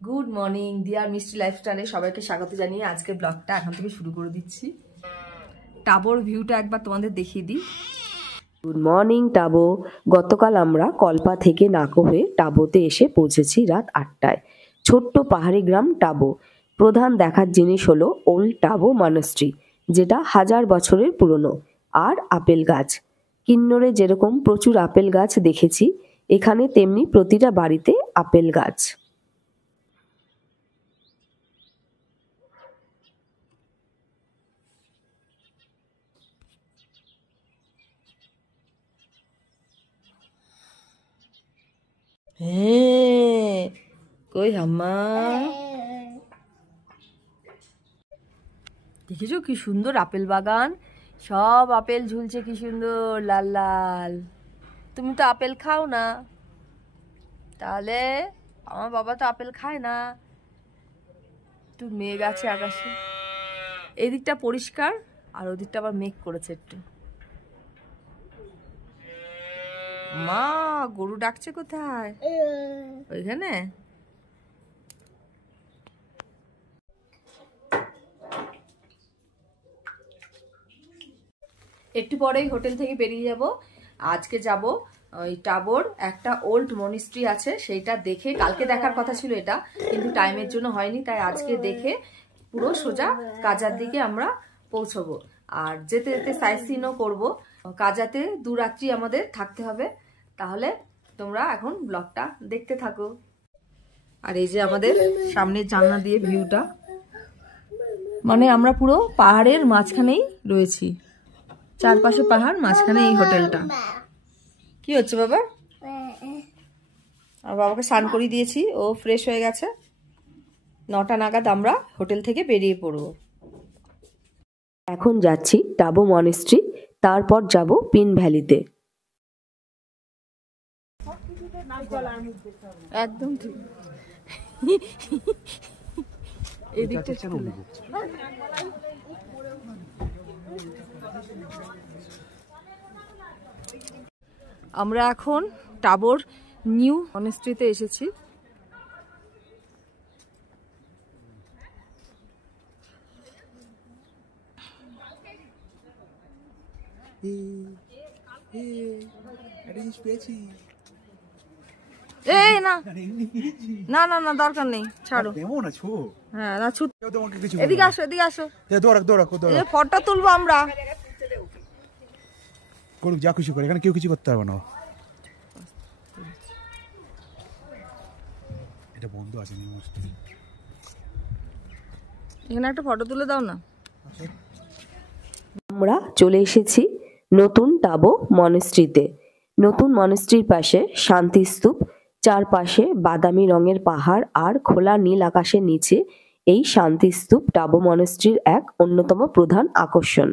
Good morning deer মিষ্টি লাইফস্টাইলে সবাইকে স্বাগত জানিয়ে আজকে ব্লগটা এখন থেকে শুরু করে দিচ্ছি। টাবোর ভিউটা একবার তোমাদের দেখিয়ে দিই। Good morning টাবো। গতকাল আমরা কল্পা থেকে নাকো হয়ে টাবোতে এসে পৌঁছেছি রাত 8টায়। ছোট্ট পাহাড়ি গ্রাম টাবো। প্রধান দেখার জিনিস হলো ওল্ড টাবো মনাস্ট্রি, যেটা 1000 বছরের পুরনো, আর আপেল গাছ। কিন্নরে যেরকম প্রচুর আপেল গাছ দেখেছি, এখানে তেমনি প্রতিটা বাড়িতে আপেল গাছ। হ্যাঁ, কই হাম্মা, দেখেছো কি সুন্দর আপেল বাগান, সব আপেল ঝুলছে কি সুন্দর লাল লাল। তুমি তো আপেল খাও না, তাহলে আমার বাবা তো আপেল খায় না। একটু মেঘ আছে আকাশে, এই দিকটা পরিষ্কার আর ওদিকটা আবার মেঘ করেছে একটু। মা গরু ডাকছে কোথায়? ওইখানে। একটু পরেই হোটেল থেকে বেরিয়ে যাব। আজকে যাব ওই টাবোর একটা ওল্ড মনিস্ট্রি আছে, সেইটা দেখে, কালকে দেখার কথা ছিল এটা, কিন্তু টাইমের জন্য হয়নি, তাই আজকে দেখে পুরো সোজা কাজার দিকে আমরা পৌঁছবো। আর যেতে যেতে সাইট সিনও করবো। কাজাতে 2 রাত্রি আমাদের থাকতে হবে। তাহলে তোমরা এখন ব্লগটা দেখতে থাকো। আর এই যে আমাদের সামনের জানলা দিয়ে ভিউটা, মানে আমরা পুরো পাহাড়ের মাঝখানেই রয়েছি, চারপাশে পাহাড়, মাঝখানে এই হোটেলটা। কি হচ্ছে বাবা? আর বাবাকে স্নান করিয়ে দিয়েছি, ও ফ্রেশ হয়ে গেছে। 9টা নাগাদ আমরা হোটেল থেকে বেরিয়ে পড়বো। এখন যাচ্ছি টাবো মনেস্ট্রি, তারপর যাব পিন ভ্যালিতে। একদম ঠিক। এদিকটা আমরা এখন টাবোর নিউ মনেস্ট্রিতে এসেছি। এই না না না না, দরকার নেই, ছাড়ো। হ্যাঁ না, এদিকে আসো, এদিকে আসো, ফটো তুলবো আমরা। করুক যা খুশি করে, এখানে কেউ কিছু করতে পারবে না। এটা বন্ধ আছে, এখানে একটা ফটো তুলে দাও না। আমরা চলে এসেছি নতুন টাবো মনেস্ট্রিতে। নতুন মনেস্ট্রির পাশে শান্তি স্তূপ, চারপাশে বাদামি রঙের পাহাড় আর খোলা নীল আকাশের নিচে এই শান্তি স্তূপ টাবো মনেস্ট্রির এক অন্যতম প্রধান আকর্ষণ।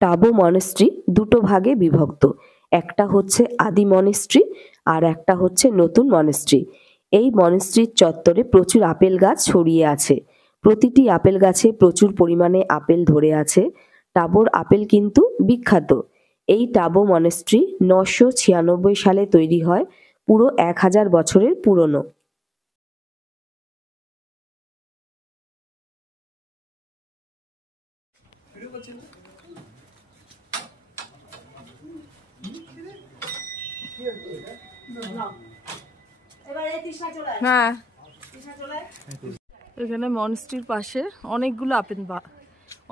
টাবো মনেস্ট্রি 2টো ভাগে বিভক্ত, একটা হচ্ছে আদি মনেস্ট্রি আর একটা হচ্ছে নতুন মনেস্ট্রি। এই মনেস্ট্রির চত্বরে প্রচুর আপেল গাছ ছড়িয়ে আছে। প্রতিটি আপেল গাছে প্রচুর পরিমাণে আপেল ধরে আছে। টাবোর আপেল কিন্তু বিখ্যাত। এই টাবো মনেস্ট্রি 996 সালে তৈরি হয়, পুরো 1000 বছরের পুরনো। হ্যাঁ, এখানে মনেস্ট্রির পাশে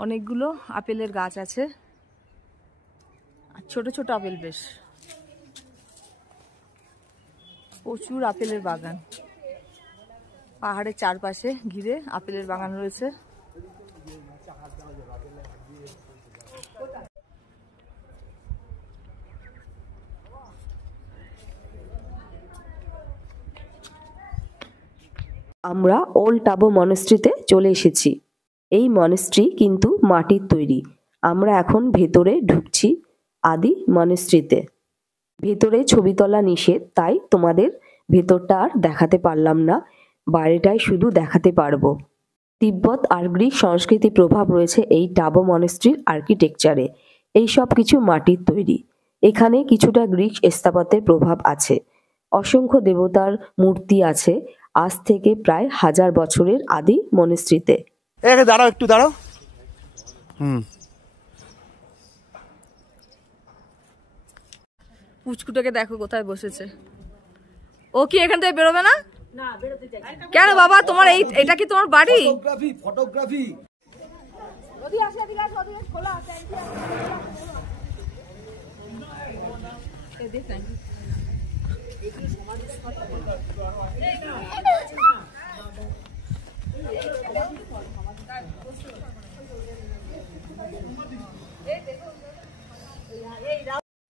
অনেকগুলো আপেলের গাছ আছে, ছোট ছোট আপেল, বেশ প্রচুর আপেলের বাগান। পাহাড়ের চারপাশে ঘিরে আপেলের বাগান রয়েছে। আমরা ওল্ড টাবো মনেস্ট্রিতে চলে এসেছি। এই মনেস্ট্রি কিন্তু মাটির তৈরি। আমরা এখন ভেতরে ঢুকছি আদি মনেস্ট্রিতে। ভেতরে ছবি তোলা নিষেধ, তাই তোমাদের ভেতরটা আর দেখাতে পারলাম না, বাইরেটাই শুধু দেখাতে পারবো। তিব্বত আর গ্রিক সংস্কৃতি প্রভাব রয়েছে এই টাবো মনেস্ট্রির আর্কিটেকচারে। এই সব কিছু মাটির তৈরি। এখানে কিছুটা গ্রিক স্থাপত্যের প্রভাব আছে। অসংখ্য দেবতার মূর্তি আছে আজ থেকে প্রায় 1000 বছরের আদি মনিস্ট্রিতে। দাঁড়াও, একটু দাঁড়াও। পুচকুটাকে দেখো কোথায় বসেছে। ও কি এখান থেকে বেরোবে না? কেন বাবা, তোমার এটা কি তোমার বাড়ি? ফটোগ্রাফি।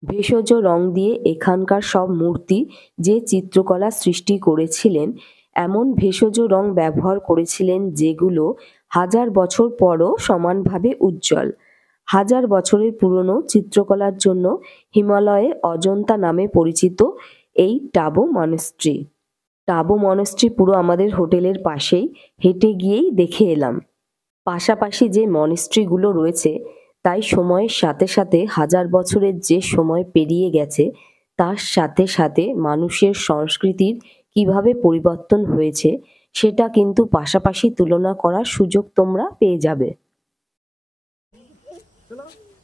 ভেষজ রং দিয়ে এখানকার সব মূর্তি যে চিত্রকলা সৃষ্টি করেছিলেন, এমন ভেষজ রং ব্যবহার করেছিলেন যেগুলো 1000 বছর পরও সমানভাবে উজ্জ্বল। 1000 বছরের পুরনো চিত্রকলার জন্য হিমালয়ে অজন্তা নামে পরিচিত এই টাবো মনেস্ট্রি। টাবো মনেস্ট্রি পুরো আমাদের হোটেলের পাশেই, হেঁটে গিয়েই দেখে এলাম। পাশাপাশি যে মনেস্ট্রিগুলো রয়েছে তাই সময়ের সাথে সাথে 1000 বছরের যে সময় পেরিয়ে গেছে তার সাথে সাথে মানুষের সংস্কৃতির কিভাবে পরিবর্তন হয়েছে সেটা কিন্তু পাশাপাশি তুলনা করার সুযোগ তোমরা পেয়ে যাবে।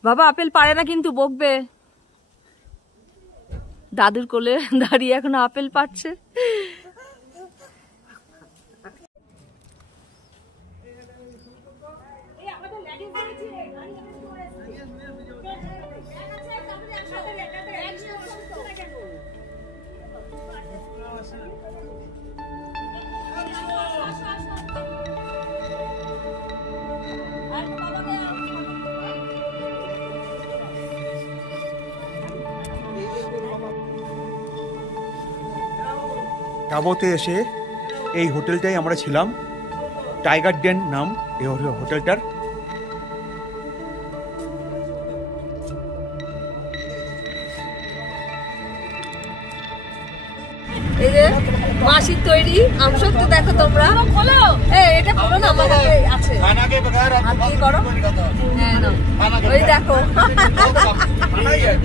বাবা আপেল পারে না কিন্তু, বকবে। দাদুর কোলে দাঁড়িয়ে এখনো আপেল পাচ্ছে। টাবোতে এসে এই হোটেলটাই আমরা ছিলাম, টাইগার ডেন নাম এই হোটেলটার। এই যে মাসির তৈরি আমসত্ব দেখো তোমরা। এটা পুরো না আমার কাছে আছে। আপনি করো। হ্যাঁ না, ওই দেখো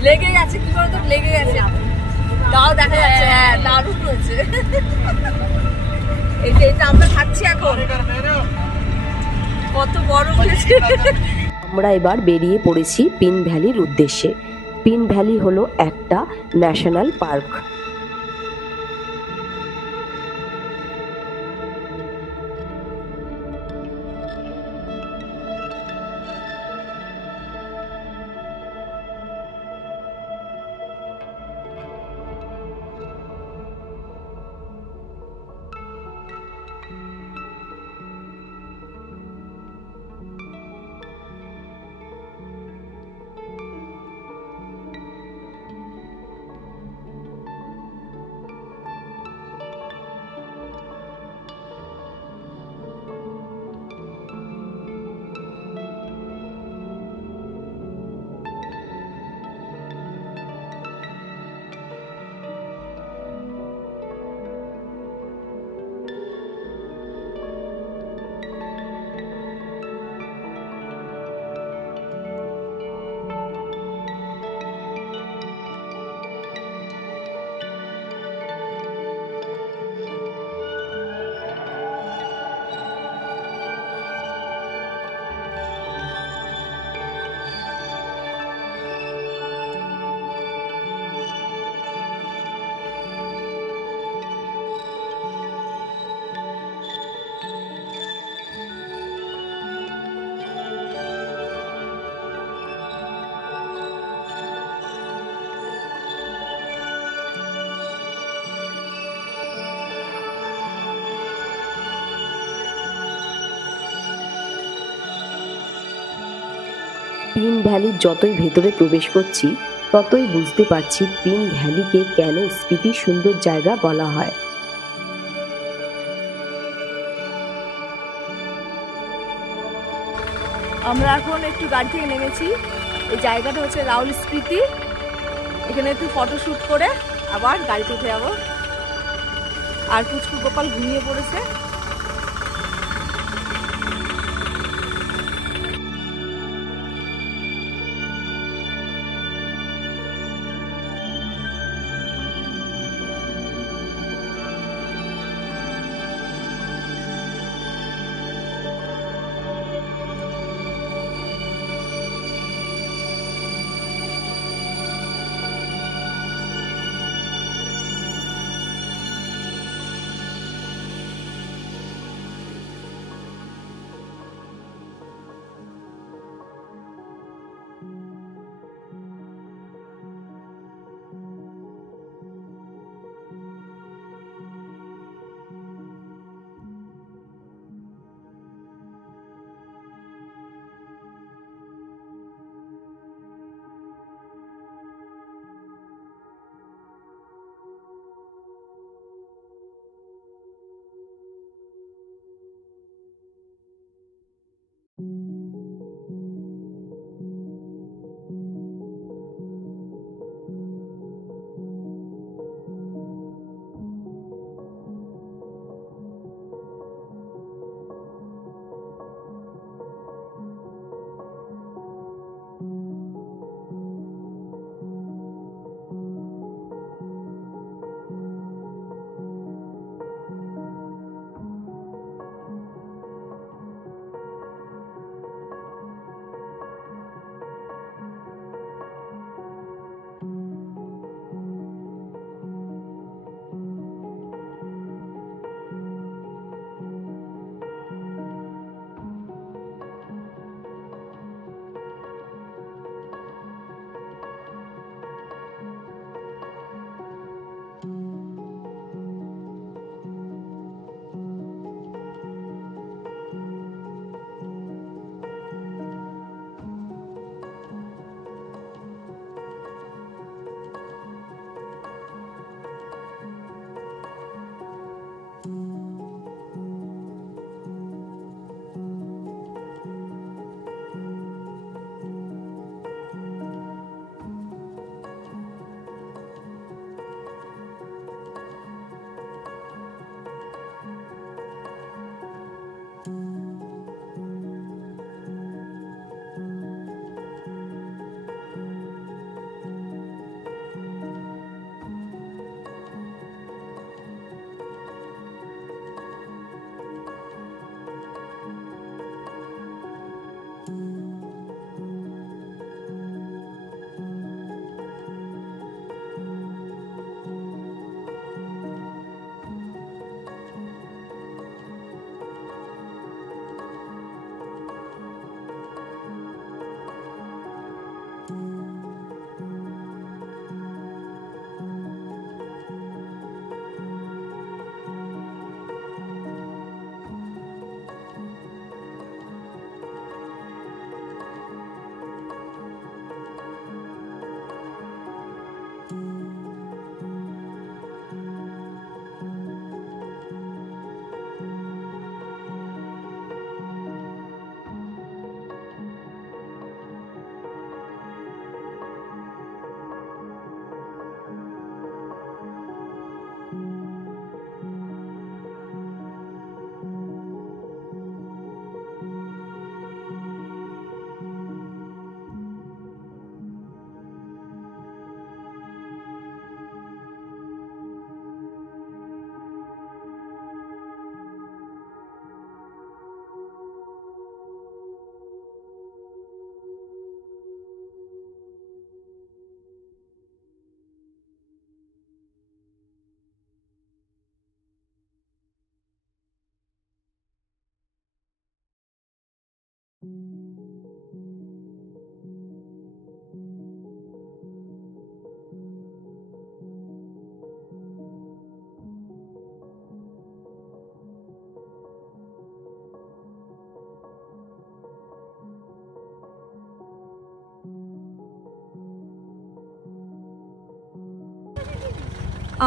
লেগে গেছে, কি করে তো লেগে গেছে, তাও দেখা যাচ্ছে। হ্যাঁ দারুণ হয়েছে। এই যে এটা আমরা খাচ্ছি এখন, কত বড় হয়েছে। আমরা এবার বেরিয়ে পড়েছি পিন ভ্যালির উদ্দেশ্যে। পিন ভ্যালি হলো একটা ন্যাশনাল পার্ক। পিন ভ্যালির যতই ভেতরে প্রবেশ করছি ততই বুঝতে পারছি পিন ভ্যালিকে কেন স্পিতির সুন্দর জায়গা বলা হয়। আমরা এখন একটু গাড়ি থেকে নেমেছি। এই জায়গাটা হচ্ছে রাউল স্পিতি। এখানে একটু ফটোশুট করে আবার গাড়িতে উঠে যাবো। আর পুচকু গোপাল ঘুমিয়ে পড়েছে।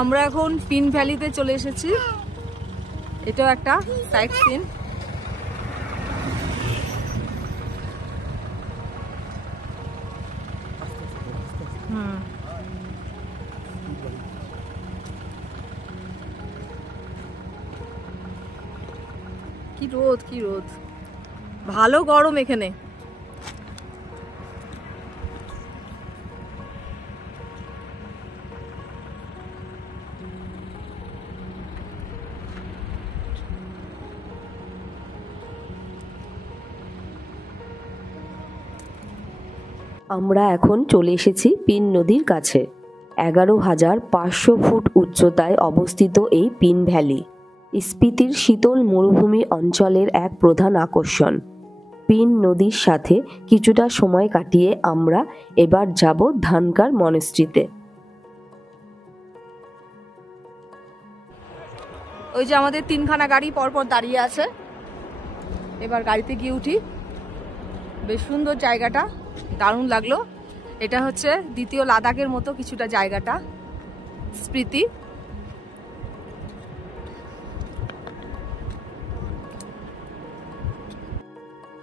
আমরা এখন পিন ভ্যালিতে চলে এসেছি। এটাও একটা সাইট সিন। কি রোদ, কি রোদ, ভালো গরম এখানে। আমরা এখন চলে এসেছি পিন নদীর কাছে। 11,500 ফুট উচ্চতায় অবস্থিত এই পিন ভ্যালি স্পিতির শীতল মরুভূমি অঞ্চলের এক প্রধান আকর্ষণ। পিন নদীর সাথে কিছুটা সময় কাটিয়ে আমরা এবার যাব ধানকার মনেস্ট্রিতে। ওই যে আমাদের 3খানা গাড়ি পরপর দাঁড়িয়ে আছে, এবার গাড়িতে গিয়ে উঠি। বেশ সুন্দর জায়গাটা, দারুণ লাগলো। এটা হচ্ছে দ্বিতীয় লাদাখের মতো কিছুটা জায়গাটা, স্পিতি।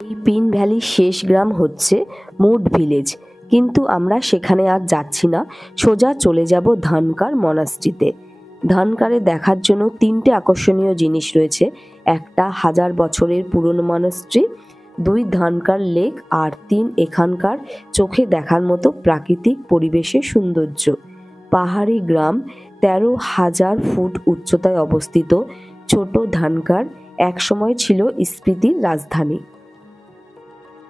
এই পিন ভ্যালির শেষ গ্রাম হচ্ছে মুড ভিলেজ, কিন্তু আমরা সেখানে আর যাচ্ছি না, সোজা চলে যাব ধানকার মনাস্ট্রিতে। ধানকারে দেখার জন্য 3টে আকর্ষণীয় জিনিস রয়েছে। একটা 1000 বছরের পুরনো মনাস্ট্রি, 2 ধানকার লেক, আর 3 এখানকার চোখে দেখার মতো প্রাকৃতিক পরিবেশের সৌন্দর্য। পাহাড়ি গ্রাম 13,000 ফুট উচ্চতায় অবস্থিত ছোট ধানকার একসময় ছিল স্পিতির রাজধানী।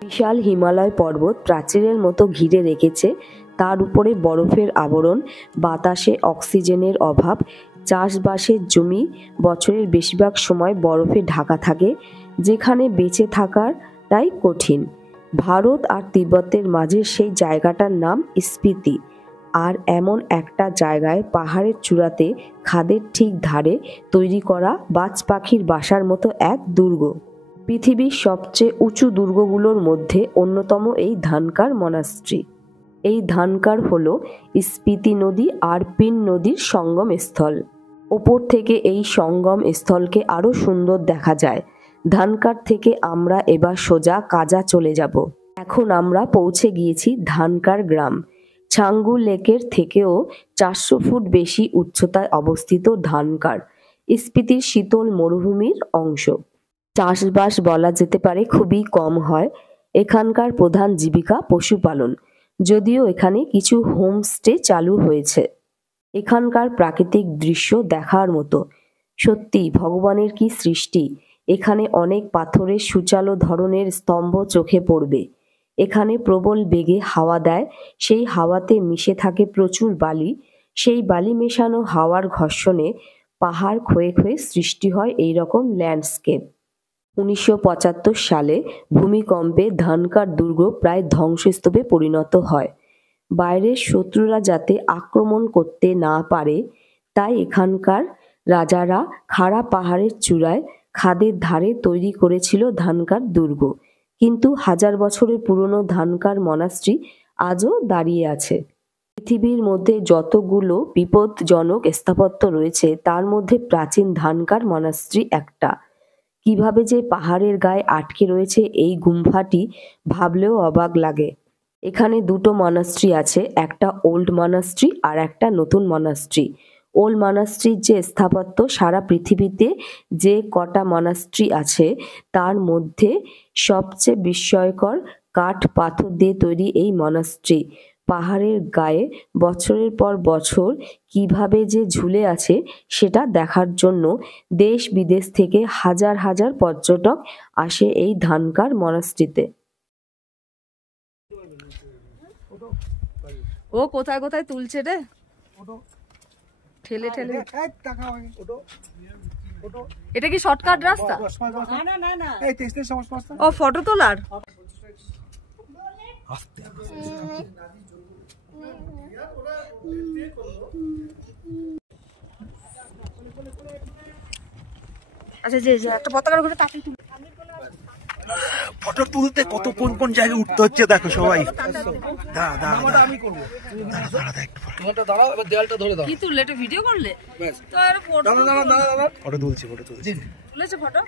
বিশাল হিমালয় পর্বত প্রাচীরের মতো ঘিরে রেখেছে, তার উপরে বরফের আবরণ, বাতাসে অক্সিজেনের অভাব, চাষবাসের জমি বছরের বেশিরভাগ সময় বরফে ঢাকা থাকে, যেখানে বেঁচে থাকাটাই কঠিন। ভারত আর তিব্বতের মাঝে সেই জায়গাটার নাম স্পিতি। আর এমন একটা জায়গায় পাহাড়ের চূড়াতে খাদের ঠিক ধারে তৈরি করা বাজ পাখির বাসার মতো এক দুর্গ। পৃথিবীর সবচেয়ে উঁচু দুর্গগুলোর মধ্যে অন্যতম এই ধানকার মনাস্ট্রি। এই ধানকার হলো স্পিতি নদী আর পিন নদীর সঙ্গম স্থল। ওপর থেকে এই সঙ্গম স্থলকে আরো সুন্দর দেখা যায়। ধানকার থেকে আমরা এবার সোজা কাজা চলে যাব। এখন আমরা পৌঁছে গিয়েছি ধানকার গ্রাম। ছাঙ্গু লেকের থেকেও 400 ফুট বেশি উচ্চতায় অবস্থিত ধানকার স্পিতির শীতল মরুভূমির অংশ। চাষবাস বলা যেতে পারে খুবই কম হয়। এখানকার প্রধান জীবিকা পশুপালন, যদিও এখানে কিছু হোমস্টে চালু হয়েছে। এখানকার প্রাকৃতিক দৃশ্য দেখার মতো। সত্যি ভগবানের কি সৃষ্টি! এখানে অনেক পাথরের সুচালো ধরনের স্তম্ভ চোখে পড়বে। এখানে প্রবল বেগে হাওয়া দেয়, সেই হাওয়াতে মিশে থাকে প্রচুর বালি। সেই বালি মেশানো হাওয়ার ঘর্ষণে পাহাড় ক্ষয়ে ক্ষয়ে সৃষ্টি হয় এইরকম ল্যান্ডস্কেপ। 1975 সালে ভূমিকম্পে ধানকার দুর্গ প্রায় ধ্বংসস্তূপে পরিণত হয়। বাইরের শত্রুরা যাতে আক্রমণ করতে না পারে, তাই এখানকার রাজারা খাড়া পাহাড়ের চূড়ায় খাদের ধারে তৈরি করেছিল ধানকার দুর্গ। কিন্তু 1000 বছরের পুরনো ধানকার মনাস্ট্রি আজও দাঁড়িয়ে আছে। পৃথিবীর মধ্যে যতগুলো বিপজ্জনক স্থাপত্য রয়েছে, তার মধ্যে প্রাচীন ধানকার মনাস্ট্রি একটা। কিভাবে যে পাহাড়ের গায়ে আটকে রয়েছে এই গুম্ফাটি ভাবলেও অবাক লাগে। এখানে 2টো মনাস্ট্রি আছে, একটা ওল্ড মনাস্ট্রি আর একটা নতুন মনাস্ট্রি। ওল্ড মনাস্ট্রির যে স্থাপত্য, সারা পৃথিবীতে যে কটা মনাস্ট্রি আছে তার মধ্যে সবচেয়ে বিস্ময়কর কাঠ পাথর দিয়ে তৈরি এই মনাস্ট্রি। পাহাড়ের গায়ে বছরের পর বছর কিভাবে যে ঝুলে আছে সেটা দেখার জন্য দেশ বিদেশ থেকে হাজার হাজার পর্যটক আসে এই ধানকার মনাস্ট্রিতে। ও কোথায় কোথায় তুলছে রে, ঠেলে ঠেলে। এটা কি শর্টকাট রাস্তা? ও ফটো তোলার। আচ্ছা, যে একটা পতাকার ঘরে তাড়াতাড়ি তুলে। ফটো তুলতে কত কোন কোন জায়গায় উঠতে হচ্ছে দেখো সবাই। কি তুললে, এটা ভিডিও করলে? ফটো তুলছি তুলেছে ফটো।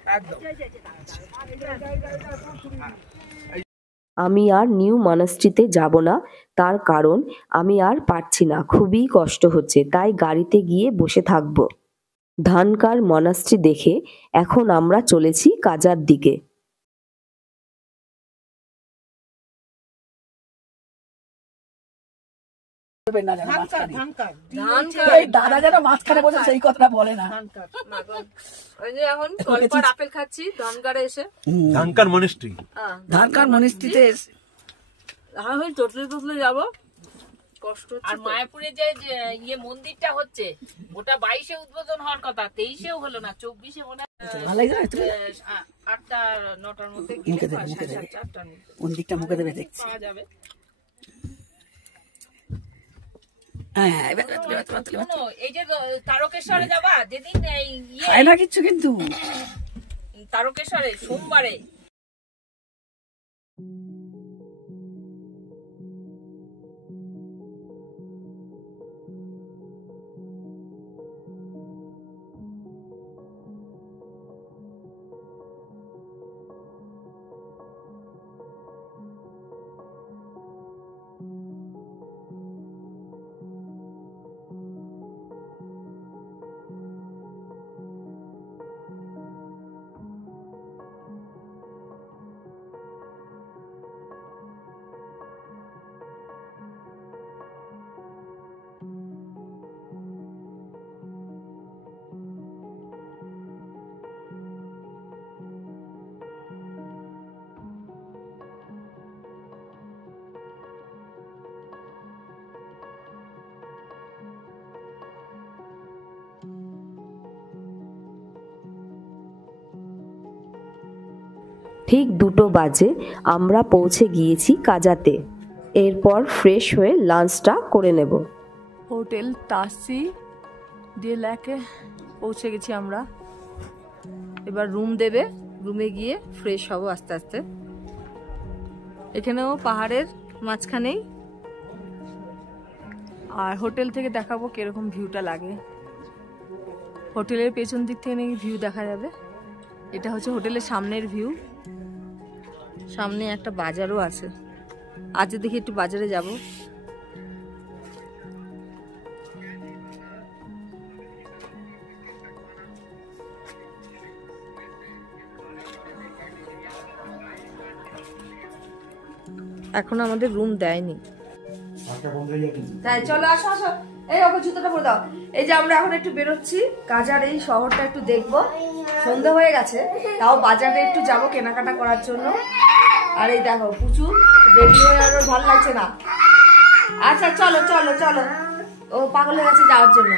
আমি আর নিউ মনাস্ট্রিতে যাব না, তার কারণ আমি আর পারছি না, খুবই কষ্ট হচ্ছে, তাই গাড়িতে গিয়ে বসে থাকব। ধানকার মনাস্ট্রি দেখে এখন আমরা চলেছি কাজার দিকে। দাদা যেন মাঝখানে বসে সেই কথাটা বলে না। ওই যে এখন কলপার আপেল খাচ্ছি ধানকারে এসে। ধানকার মনিস্ট্রি, ধানকার মনিস্ট্রিতে আমি টোটলে যাবো। কষ্ট আর মায়াপুরে যে ইয়ে মন্দিরটা হচ্ছে ওটা 22-এ উদ্বোধন হওয়ার কথা, 23-এও হলো না, 24-এ মনে হয় 8টা 9টার মধ্যে কোন দিকটা মুখে দেবে দেখছি। পাওয়া যাবে। এই যে তারকেশ্বরে যাবা যেদিন খায় না কিচ্ছু, কিন্তু তারকেশ্বরে সোমবারে ঠিক 2টো বাজে আমরা পৌঁছে গিয়েছি কাজাতে। এরপর ফ্রেশ হয়ে লাঞ্চটা করে নেব। হোটেল তাসি ডিলাকে পৌঁছে গেছি আমরা। এবার রুম দেবে, রুমে গিয়ে ফ্রেশ হব আস্তে আস্তে। এখানেও পাহাড়ের মাঝখানেই, আর হোটেল থেকে দেখাবো কিরকম ভিউটা লাগে। হোটেলের পেছন দিক থেকে নাকি ভিউ দেখা যাবে। এটা হচ্ছে হোটেলের সামনের ভিউ। সামনে একটা বাজারও আছে, আজ দেখি একটু বাজারে যাব। এখন আমাদের রুম দেয়নি। তাই চলো আসো আসো, এই ওকে জুতোটা পরে দাও। এই যে আমরা এখন একটু বেরোচ্ছি, কাজার এই শহরটা একটু দেখবো। সন্ধ্যা হয়ে গেছে, তাও বাজারে একটু যাব কেনাকাটা করার জন্য। আর এই দেখো পুচু রেডি হয়ে আর ভালো লাগছে না। আচ্ছা চলো চলো চলো, ও পাগল হয়ে গেছে যাওয়ার জন্য।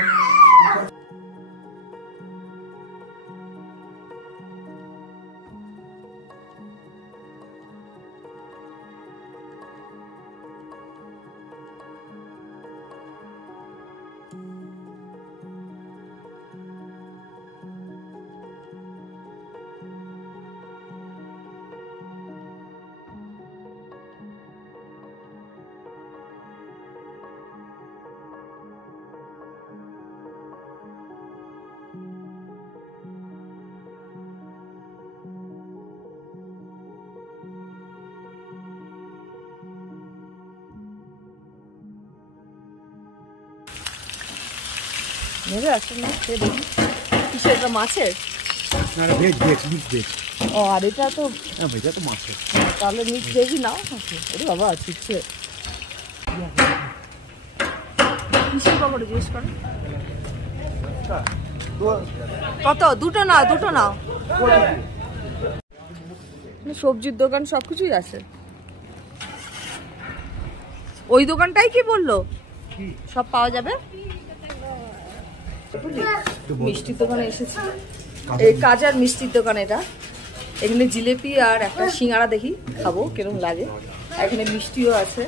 নেবে আসুন না, দেখি কিসের, এটা মাছের? না ভেজ ভেজ মিক্স ভেজ। ও আর এটা তো ভেজা তো মাছের। তাহলে মিক্স ভেজই নাও। আরে বাবা ঠিকছে। কিসের পকোড়া জিজ্ঞেস করো? কত? দুটো নাও, দুটো নাও। সবজির দোকান সবকিছুই আছে। ওই দোকানটাই কি বললো সব পাওয়া যাবে? মিষ্টির দোকানে এসেছি, এই কাজার মিষ্টির দোকান এটা। এখানে জিলেপি আর একটা সিঙ্গারা দেখি, খাবো কিরকম লাগে। এখানে মিষ্টিও আছে।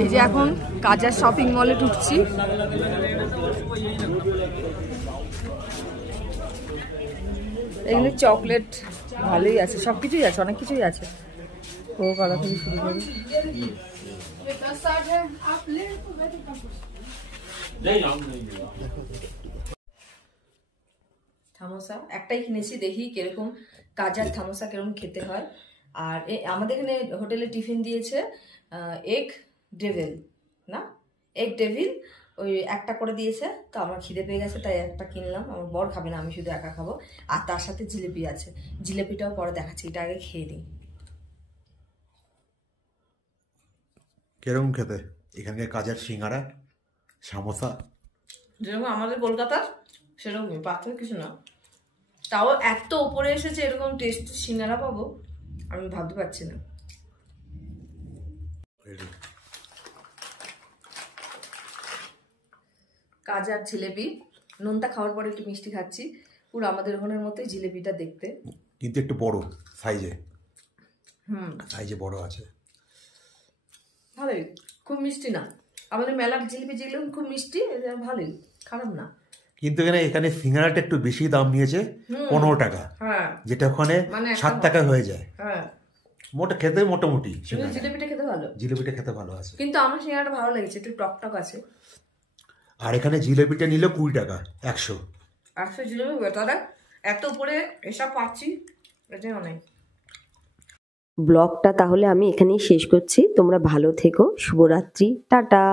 এই যে এখন কাজার শপিং মলে ঢুকছি। এগুলো চকলেট ভালোই আছে, সব কিছুই আছে, অনেক কিছুই আছে, কোকা-কোলা থেকে শুরু করে। থামোসা একটাই কিনেছি, দেখি কিরকম কাজার থামোসা কিরকম খেতে হয়। আর আমাদের এখানে হোটেলে টিফিন দিয়েছে এগ ডেভিল, না এগ ডেভিল, ওই একটা করে দিয়েছে। তো আমার খিদে পেয়ে গেছে তাই একটা কিনলাম, আমার বর খাবে না, আমি শুধু একা খাবো। আর তার সাথে জিলিপি আছে, জিলিপিটাও পরে দেখাচ্ছি, এটা আগে খেয়ে নিই। কিরকম খেতে এখানকার কাজার সিঙ্গারা সামোসা? যেরকম আমাদের কলকাতার সেরকমই, পার্থক্য কিছু না। তাও এত উপরে এসেছে, এরকম টেস্ট সিঙ্গারা পাবো আমি ভাবতে পারছি না। কাজার জিলেবি, নোনতা খাওয়ার পরে একটু মিষ্টি খাচ্ছি, পুরো আমাদের ওখানের মতোই জিলেবিটা দেখতে, কিন্তু একটু বড় সাইজে, সাইজে বড় আছে, ভালোই, খুব মিষ্টি না। আমাদের মেলার জিলিপি যেগুলো খুব মিষ্টি, এটা ভালোই, খারাপ না। কিন্তু এখানে সিঙ্গারাটা একটু বেশি দাম নিয়েছে, 15 টাকা, হ্যাঁ, যেটা ওখানে মানে 7 টাকায় হয়ে যায়। হ্যাঁ, খেতে মোটামুটি জিলিপিটা খেতে ভালো, জিলিপিটা খেতে ভালো আছে। কিন্তু আমার সিঙ্গারাটা ভালো লেগেছে, একটু টক টক আছে। আর এখানে জিলিপিটা নিল 20 টাকা, 100 জিলিপি, তারা এত উপরে এসব পাচ্ছি, এটাই অনেক। ব্লগটা তাহলে আমি এখানেই শেষ করছি। তোমরা ভালো থেকো, শুভরাত্রি, টাটা।